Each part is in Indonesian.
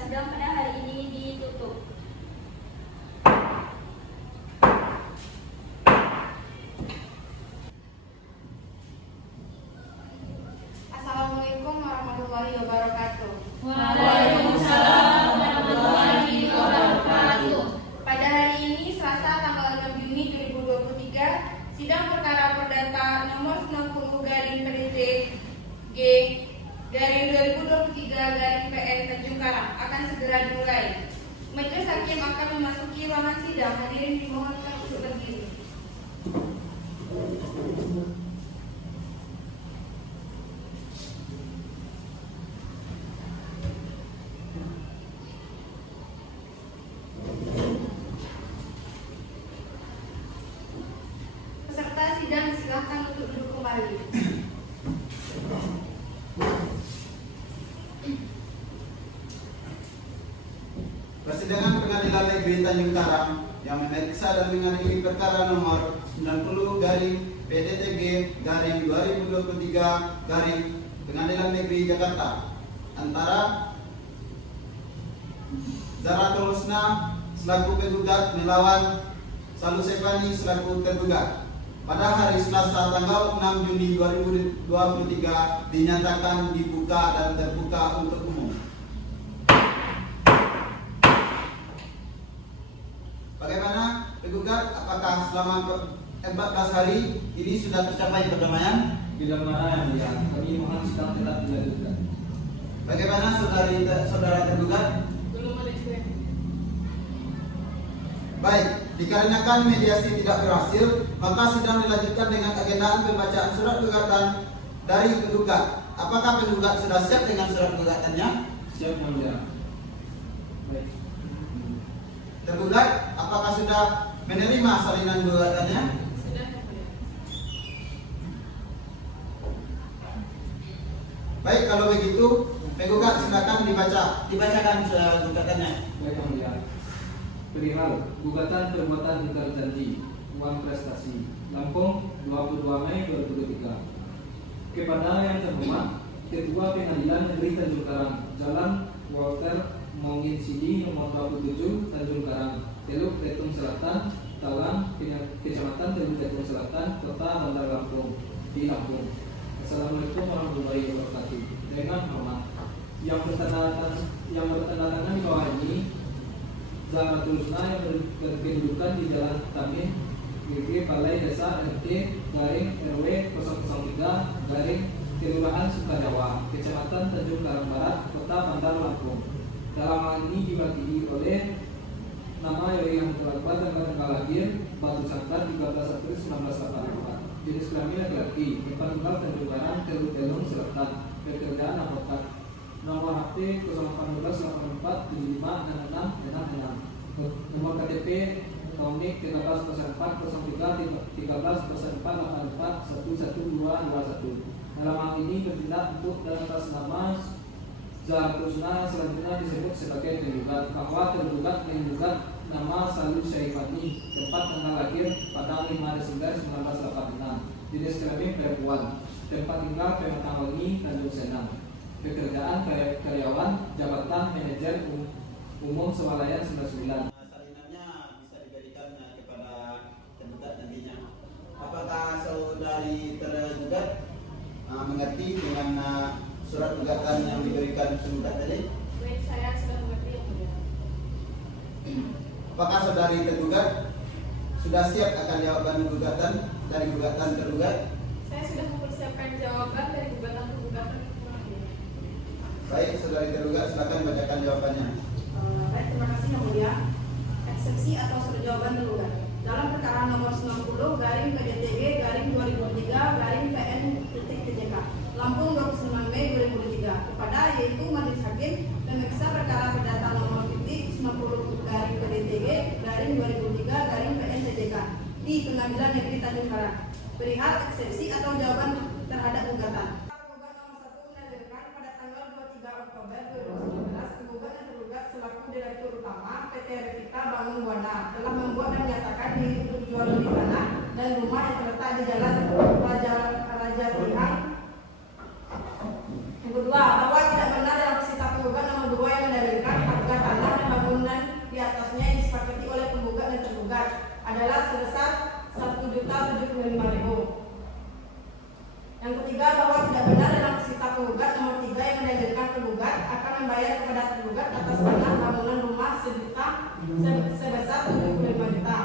sidang pada hari ini ditutup. Assalamualaikum warahmatullahi wabarakatuh. Waalaikumsalam warahmatullahi wabarakatuh. Pada hari ini Selasa tanggal 6 Juni 2023, sidang perkara perdata nomor 90 garing PDT G garing 2023 garing PN Tanjung Karang akan segera dimulai. Majelis Hakim akan memasuki ruangan sidang. Hadirin dimohonkan untuk berdiri. Peserta sidang silakan untuk duduk kembali. Persidangan Pengadilan Negeri Tanjung Karang yang memeriksa dan mengadili perkara nomor 90 garing PDTG garing 2023 garing Pengadilan Negeri Jakarta antara Zaratul Husna selaku penggugat melawan Salu Sefani selaku tergugat pada hari Selasa tanggal 6 Juni 2023 dinyatakan dibuka dan terbuka untuk umum. Bagaimana penggugat? Apakah selama 14 hari ini sudah tercapai perdamaian? Bila mana yang mulia, kami mohon sidang tetap dilanjutkan. Bagaimana saudara tergugat? Belum ada istilah. Baik, dikarenakan mediasi tidak berhasil, maka sidang dilanjutkan dengan agendaan pembacaan surat gugatan dari penggugat. Apakah penggugat sudah siap dengan surat gugatannya? Siap yang mulia. Baik. Tergugat, apakah sudah menerima salinan gugatannya? Sudah mulia. Baik, kalau begitu penggugat silakan dibacakan gugatannya. Baik yang mulia. Perihal gugatan perbuatan ingkar janji uang prestasi Lampung 22 Mei 2023 kepada yang terhormat Ketua Pengadilan Negeri Tanjung Karang Jalan Walter Mongin Sidi nomor 27 Tanjung Karang Teluk Betung Selatan Talang Kecamatan Teluk Betung Selatan Kota Bandar Lampung di Lampung. Assalamualaikum warahmatullahi wabarakatuh. Dengan hormat yang bertanda tangan di bawah ini Zaratul Husna yang berkedudukan di Jalan Tamim GG Balai Desa RT garing RW 003 garing Kelurahan Sukajawa Kecamatan Tanjung Karang Barat Kota Bandar Lampung. Dalam hal ini diwakili oleh nama yang terdapat dan tanggal lahir Batu Sangkar 13 April 1984, jenis kelamin laki-laki, tempat tinggal Tanjung Karang Teluk Belung Selatan, pekerjaan advokat, nomor HP 01884 756666, nomor KTP Komik 1304 03 13 484 11221. Dalam hal ini bertindak untuk dan atas nama Zaratul Husna selanjutnya disebut sebagai tergugat, bahwa tergugat menggugat nama Salu Syaifani, tempat tanggal lahir pada 5 Desember 1986, jenis kelamin perempuan, tempat tinggal Pematang Wengi Tanjung Senang, pekerjaan karyawan jabatan manajer umum Swalayan 99. Salinannya bisa diberikan kepada tergugat nantinya. Apakah saudari tergugat mengerti dengan surat gugatan yang diberikan tergugat tadi? Baik, saya sudah mengerti yang mulia. Apakah saudari tergugat sudah siap akan jawaban gugatan dari gugatan tergugat? Saya sudah mempersiapkan jawaban dari gugatan-gugatan yang terakhir. Baik, saudari tergugat silakan bacakan jawabannya. Baik, terima kasih yang mulia. Eksepsi atau surat jawaban tergugat. Dalam perkara nomor 90 garing PDTG garing 2003 garing PN TJK Lampung 29 Mei 2023 kepada yaitu Majelis Hakim memeriksa perkara perdata nomor 90 garing PDTG garing 2003 garing PN TJK di Pengadilan Negeri Tanjung Karang perihal eksepsi atau jawaban terhadap gugatan. Penggugat nomor 1 menyalurkan pada tanggal 23 Oktober 2019 penggugat yang tergugat selaku Direktur Utama PT Revita Bangun Buana telah membuat dan menyatakan diri untuk jual beli tanah dan rumah yang terletak di Jalan Raja Trihang. Yang kedua, bahwa tidak benar dalam cerita penggugat nomor 2 yang mendalilkan membayar kepada tergugat atas tanah bangunan rumah sebesar 75 juta.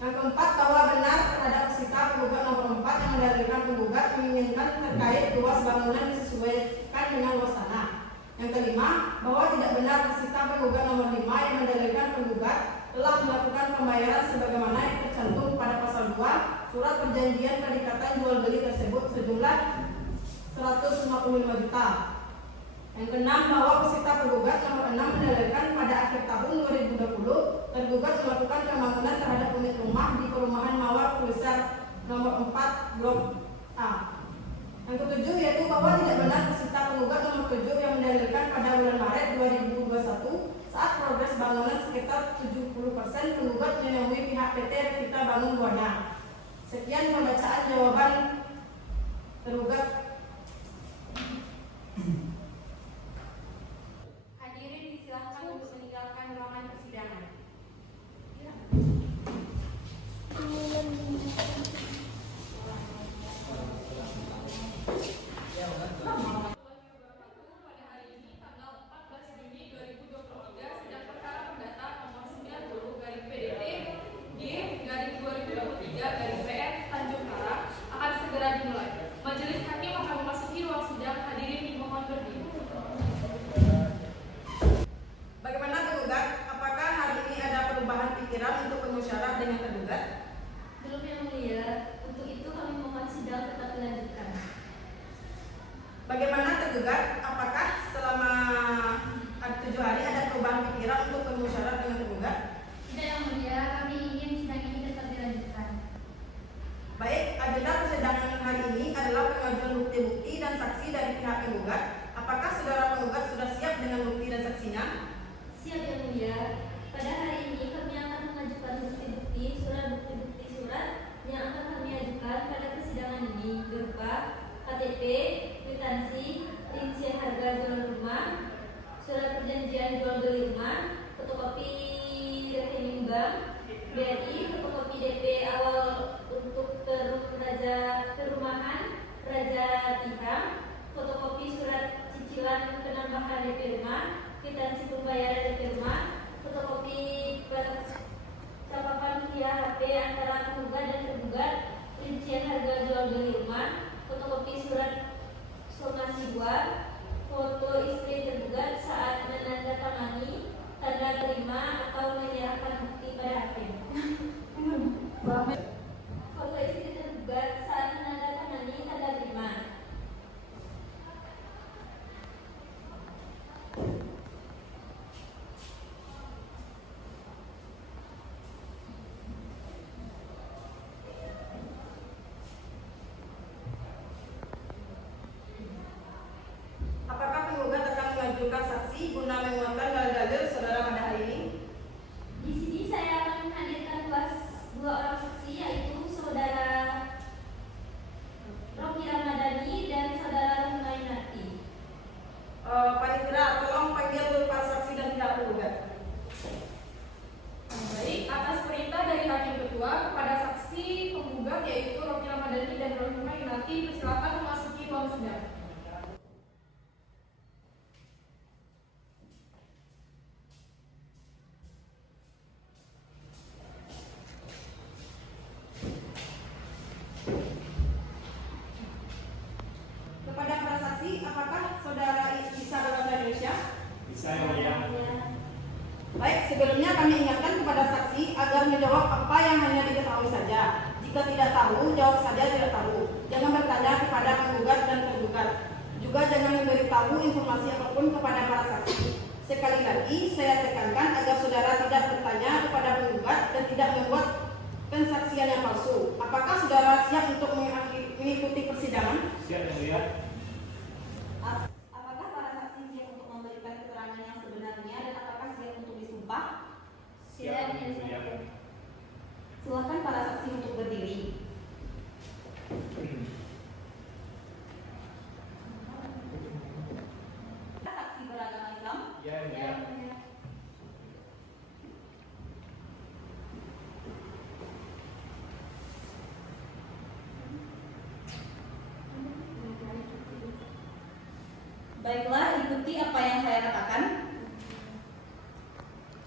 Yang keempat, bahwa benar terhadap peserta penggugat nomor 4 yang mendalilkan penggugat menginginkan terkait luas bangunan disesuaikan dengan luas tanah. Yang kelima, bahwa tidak benar peserta penggugat nomor 5 yang mendalilkan penggugat telah melakukan pembayaran sebagaimana yang tercantum pada pasal 2 surat perjanjian perikatan jual beli tersebut sejumlah 155 juta. Yang keenam, bahwa peserta penggugat nomor 6 mendalilkan pada akhir tahun 2020 tergugat melakukan pembangunan terhadap unit rumah di perumahan Mawar Pulsar nomor 4 Blok A. Yang ketujuh, yaitu bahwa tidak benar peserta penggugat nomor 7 yang mendalilkan pada bulan Maret 2021 saat progres bangunan sekitar 70% penggugat menemui pihak PT Revita Bangun Buana. Sekian pembacaan jawaban tergugat. Hadirin disilahkan untuk meninggalkan ruangan persidangan. Pada hari ini tanggal 14 Juni 2023 sidang perkara perdata nomor 90/PDT-G/2023/PN Tanjung Karang akan segera dimulai. Majelis hakim akan memasuki ruang sidang. Hadirin dimohon berdiri. Bagaimana tergugat? Apakah hari ini ada perubahan pikiran untuk bermusyawarah dengan tergugat? Belum, Yang Mulia. Untuk itu kami mohon sidang tetap dilanjutkan. Bagaimana tergugat? Apakah selama 7 hari ada perubahan pikiran untuk bermusyawarah dengan tergugat? Tidak, Yang Mulia. Kami ingin sidang ini tetap dilanjutkan. Baik, agenda persidangan hari ini adalah pengajuan bukti-bukti dan saksi dari pihak penggugat. Apakah saudara penggugat sudah siap dengan bukti dan saksinya? Siap, Yang Mulia. Pada hari ini kami akan mengajukan bukti-bukti surat yang akan kami ajukan pada persidangan ini berupa KTP, kwitansi, rincian harga jual rumah, surat perjanjian jual beli rumah, fotokopi rekening bank, BRI, fotokopi DP awal untuk perumahan Raja Tihang, fotokopi surat cicilan penambahan DP rumah, kwitansi pembayaran DP rumah, fotokopi catatan via HP antara penggugat dan tergugat, rincian harga jual beli rumah, fotokopi surat somasi 2, foto istri tergugat saat menandatangani tanda terima atau menyerahkan bukti pada hakim. Foto istri tergugat saat menandatangani tanda terima. Apakah penggugat akan mengajukan saksi guna menguatkan dalil-dalil saudara pada hari ini? Di sini saya akan menghadirkan dua orang saksi, yaitu saudara Rocky Ramadhani dan saudara Rumainati. Panitera, tolong panggil para saksi dan pihak penggugat. Baik, atas perintah dari Hakim Ketua kepada saksi penggugat yaitu Rocky Ramadhani dan Rumainati persilakan memasuki ruang sidang. Kepada para saksi, apakah saudara bisa berbahasa Indonesia? Bisa, Yang Mulia. Baik, sebelumnya kami ingatkan kepada saksi agar menjawab apa yang hanya diketahui saja. Jika tidak tahu, jawab saja tidak tahu. Jangan bertanya kepada penggugat dan tergugat. Juga jangan memberitahu informasi apapun kepada para saksi. Sekali lagi, saya tekankan agar saudara tidak bertanya kepada penggugat dan tidak membuat pensaksian yang palsu. Apakah saudara siap untuk mengikuti persidangan? Siap, Yang Mulia. Apakah para saksi siap untuk memberikan keterangan yang sebenarnya dan apakah siap untuk disumpah? Siap, Yang Mulia. Silakan para saksi untuk berdiri. Saksi beragama Islam. Ya, Yang Mulia. Baiklah, ikuti apa yang saya katakan.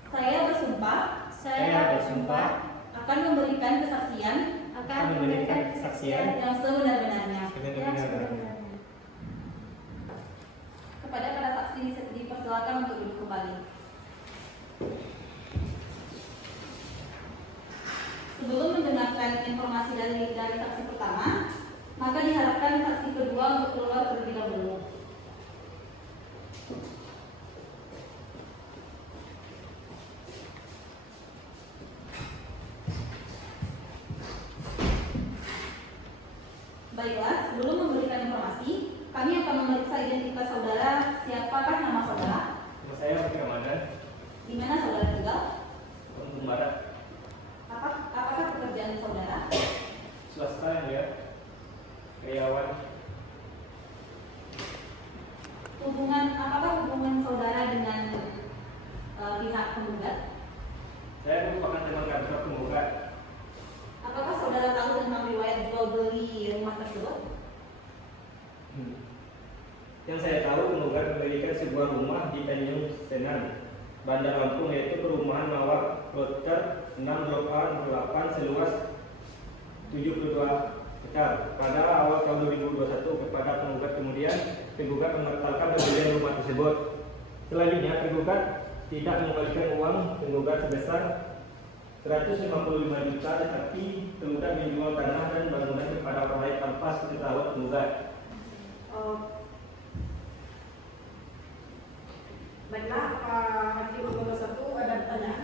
Saya bersumpah Saya bersumpah akan memberikan kesaksian akan memberikan kesaksian yang sebenar-benarnya sebenar-benarnya. kepada para saksi dipersilakan untuk duduk kembali. Sebelum mendengarkan informasi dari saksi pertama, maka diharapkan saksi kedua untuk keluar terlebih dahulu. Baiklah, sebelum memberikan informasi, kami akan memeriksa identitas saudara. Siapakah nama saudara? Nama saya Fikri Ramadan, Di mana saudara tinggal? Bandung Barat, Apakah pekerjaan saudara? swasta yang ya, karyawan. Apakah hubungan saudara dengan pihak penggugat? Saya merupakan teman kantor penggugat. Apakah saudara tahu tentang riwayat jual beli rumah tersebut? Yang saya tahu, penggugat memiliki sebuah rumah di Tanjung Senan, Bandar Lampung, yaitu perumahan Mawar Kloter 6 Blok A nomor 8 seluas 72 hektar. Pada awal tahun 2021 kepada penggugat, kemudian penggugat membatalkan pembelian rumah tersebut. Selanjutnya penggugat tidak mengembalikan uang penggugat sebesar 155 juta, tetapi penggugat menjual tanah dan bangunan kepada orang lain tanpa sepengetahuan penggugat. Baiklah, Pak Hakim nomor 1 ada pertanyaan?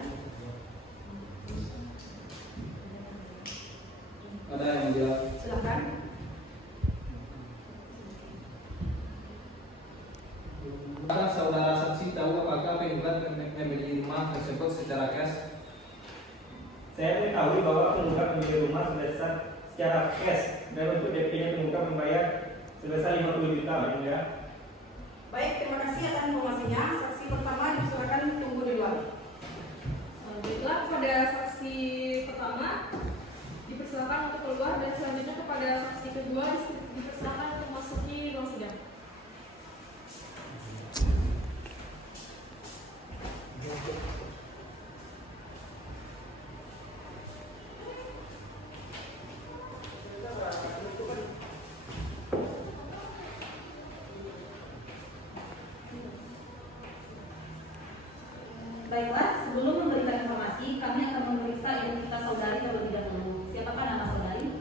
Ada yang menjawab? Silakan. Apakah saudara saksi tahu apakah penggugat membeli rumah tersebut secara cash? Saya mengetahui bahwa penggugat membeli rumah secara cash dan untuk DP-nya penggugat membayar sebesar 50 juta, ya. Baik, terima kasih atas informasinya. Saksi pertama dipersilakan tunggu di luar. Baiklah, kepada saksi pertama dipersilakan untuk keluar, dan selanjutnya kepada saksi kedua dipersilakan untuk masuki ruang sidang. Baiklah, sebelum memberikan informasi, kami akan memeriksa identitas saudari terlebih dahulu. Siapakah nama saudari?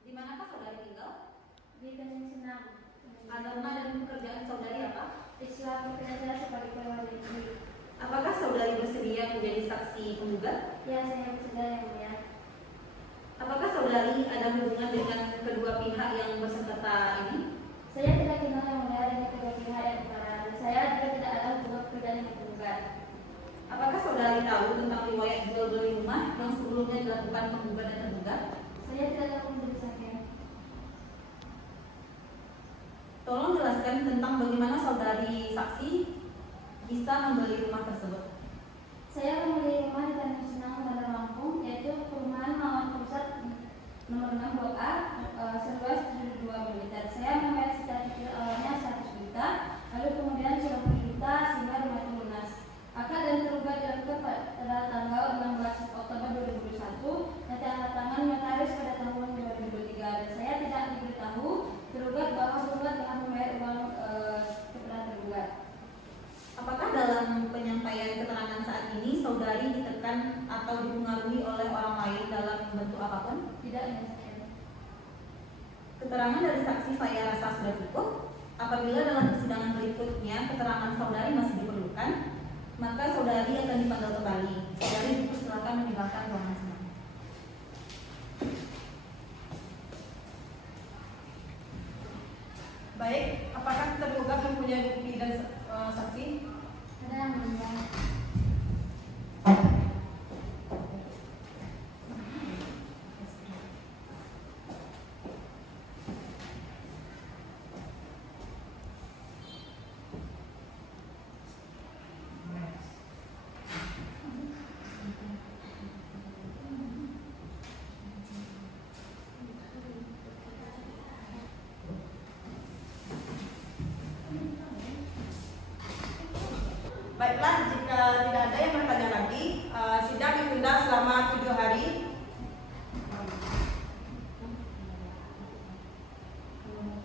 Di manakah saudari tinggal? Di Tanjung Senang. Agama dan pekerjaan saudari apa? Islam bekerja sebagai pegawai negeri. Apakah saudari bersedia menjadi saksi penggugat? Ya, saya bersedia yang mulia. Apakah saudari ada hubungan dengan kedua pihak yang bersengketa ini? Saya tidak kenal yang mulia dengan kedua pihak yang berperkara. Saya juga tidak ada hubungan pekerjaan yang penggugat. Apakah saudari tahu tentang riwayat jual beli rumah yang sebelumnya dilakukan penggugat dan tergugat? Saya tidak tahu menjelaskannya. Tolong jelaskan tentang bagaimana saudari saksi bisa membeli rumah tersebut. Saya membeli rumah di Tanjung Senang, Bandar Lampung, yaitu perumahan Mawar Pusat nomor 6 Blok A seluas 72 meter. Saya membayar secara cicil awalnya 100 juta, lalu kemudian 90 juta sehingga rumah itu lunas. Akad dan tergugat dilakukan pada tanggal 16 Oktober 2021 dan tanda tangan notaris pada tahun 2023. Dan saya tidak diberitahu tergugat bahwa tergugat telah membayar uang kepada tergugat. Apakah dalam penyampaian keterangan saat ini saudari ditekan atau dipengaruhi oleh orang lain dalam bentuk apapun? Tidak, ya saya. Keterangan dari saksi saya rasa sudah cukup. Apabila dalam persidangan berikutnya keterangan saudari masih diperlukan, maka saudari akan dipanggil kembali. Saudari dipersilakan meninggalkan ruangan sidang. Baik, apakah tergugat mempunyai bukti dan saksi? Ada yang mulia.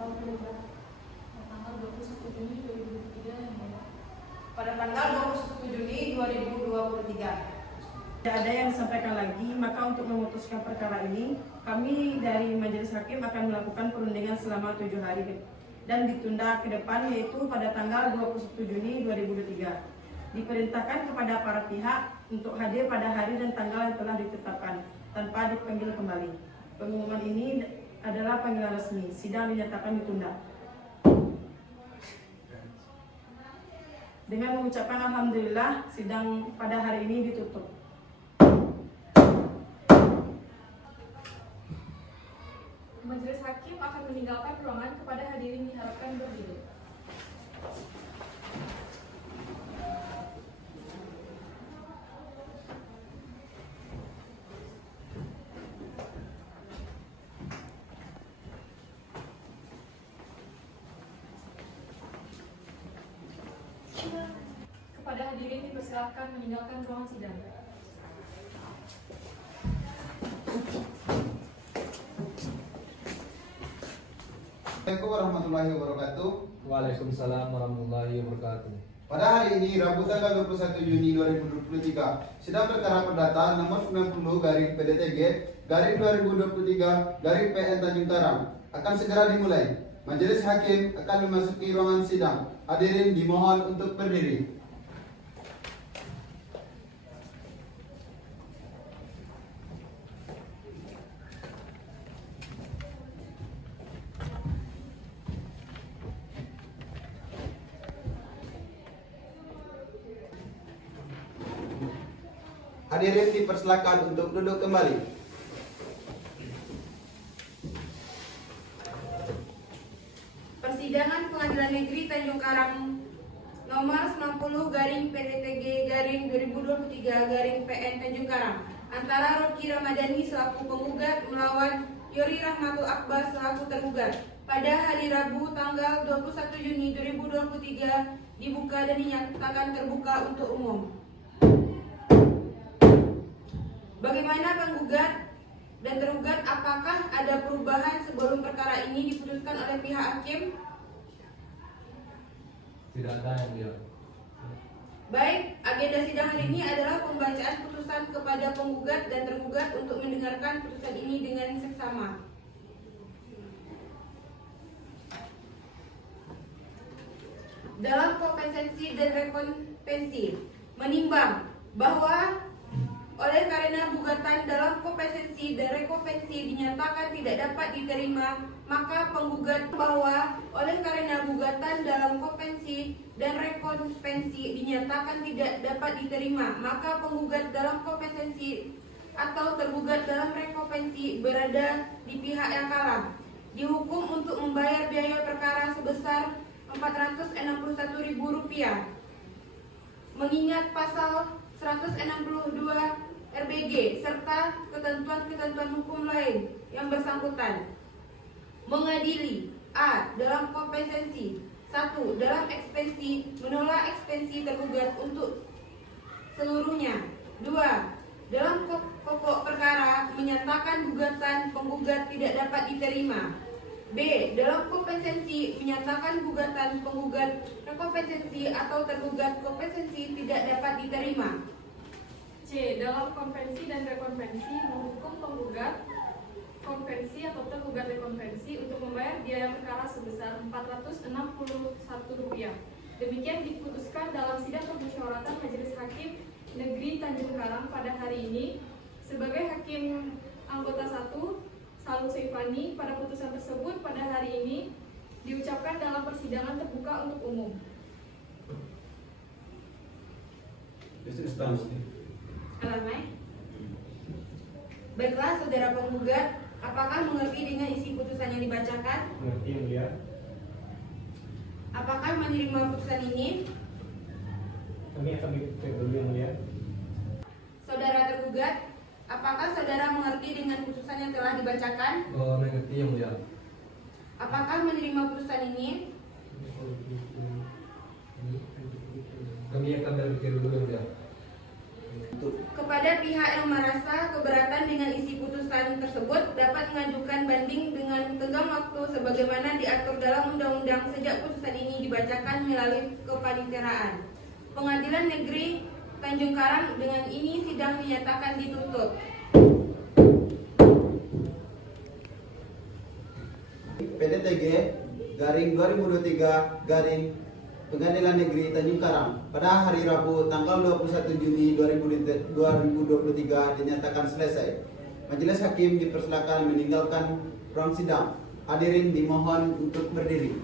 tanggal berubah tanggal 21 Juni 2023 yang mulia. Pada tanggal 21 Juni 2023. Tidak ada yang disampaikan lagi, maka untuk memutuskan perkara ini, kami dari Majelis Hakim akan melakukan perundingan selama 7 hari dan ditunda ke depan, yaitu pada tanggal 21 Juni 2023. Diperintahkan kepada para pihak untuk hadir pada hari dan tanggal yang telah ditetapkan tanpa dipanggil kembali. Pengumuman ini adalah panggilan resmi. Sidang dinyatakan ditunda. Dengan mengucapkan alhamdulillah, sidang pada hari ini ditutup. Majelis Hakim akan meninggalkan ruangan kepada hadirin diharapkan berdiri. Kepada hadirin dipersilakan meninggalkan ruangan sidang. Assalamualaikum warahmatullahi wabarakatuh. Waalaikumsalam warahmatullahi wabarakatuh. Pada hari ini, Rabu tanggal 21 Juni 2023, sidang perkara perdata nomor 90 garing PDTG garing 2023 garing PN Tanjung Karang akan segera dimulai. Majelis Hakim akan memasuki ruangan sidang. Hadirin dimohon untuk berdiri. Hadirin dipersilakan untuk duduk kembali. Persidangan Pengadilan Negeri Tanjung Karang nomor 90 garing PDTG garing 2023 garing PN Tanjung Karang antara Rocky Ramadhani selaku penggugat melawan Yori Rahmatul Akbar selaku tergugat pada hari Rabu tanggal 21 Juni 2023 dibuka dan dinyatakan terbuka untuk umum. Bagaimana penggugat dan tergugat, apakah ada perubahan sebelum perkara ini diputuskan oleh pihak hakim? Tidak ada yang mulia. Baik, agenda sidang hari ini adalah pembacaan putusan kepada penggugat dan tergugat untuk mendengarkan putusan ini dengan seksama. Dalam kompetensi dan rekompensi, menimbang bahwa oleh karena gugatan dalam kompetensi dan rekompensi dinyatakan tidak dapat diterima, maka penggugat bahwa oleh karena gugatan dalam kompetensi dan rekompensi dinyatakan tidak dapat diterima, maka penggugat dalam kompetensi atau tergugat dalam rekompensi berada di pihak yang kalah, dihukum untuk membayar biaya perkara sebesar Rp461.000 mengingat pasal 162 RBG serta ketentuan-ketentuan hukum lain yang bersangkutan. Mengadili: A. Dalam kompetensi 1. Dalam ekspensi, menolak ekspensi tergugat untuk seluruhnya. 2. Dalam pokok perkara menyatakan gugatan penggugat tidak dapat diterima. B. Dalam kompetensi menyatakan gugatan penggugat rekompensi atau tergugat kompetensi tidak dapat diterima. C. Dalam konvensi dan rekonvensi menghukum penggugat konvensi atau tergugat rekonvensi untuk membayar biaya perkara sebesar Rp461. Demikian diputuskan dalam sidang permusyawaratan Majelis Hakim Negeri Tanjung Karang pada hari ini. Sebagai hakim anggota 1, Salu Seifani, pada putusan tersebut pada hari ini diucapkan dalam persidangan terbuka untuk umum. Alamai. Baiklah, saudara penggugat, apakah mengerti dengan isi putusan yang dibacakan? Mengerti, yang mulia. Apakah menerima putusan ini? Kami akan mengikuti dulu, yang mulia. Saudara tergugat, apakah saudara mengerti dengan putusan yang telah dibacakan? Mengerti, yang mulia. Apakah menerima putusan ini? Kami akan berpikir dulu, yang mulia. Kepada pihak yang merasa keberatan dengan isi putusan putusan tersebut dapat mengajukan banding dengan tenggang waktu sebagaimana diatur dalam undang-undang sejak putusan ini dibacakan melalui kepaniteraan. Pengadilan Negeri Tanjung Karang dengan ini sidang dinyatakan ditutup. PDTG garing 2023 garing Pengadilan Negeri Tanjung Karang pada hari Rabu tanggal 21 Juni 2023 dinyatakan selesai. Majelis Hakim dipersilakan meninggalkan ruang sidang. Hadirin dimohon untuk berdiri.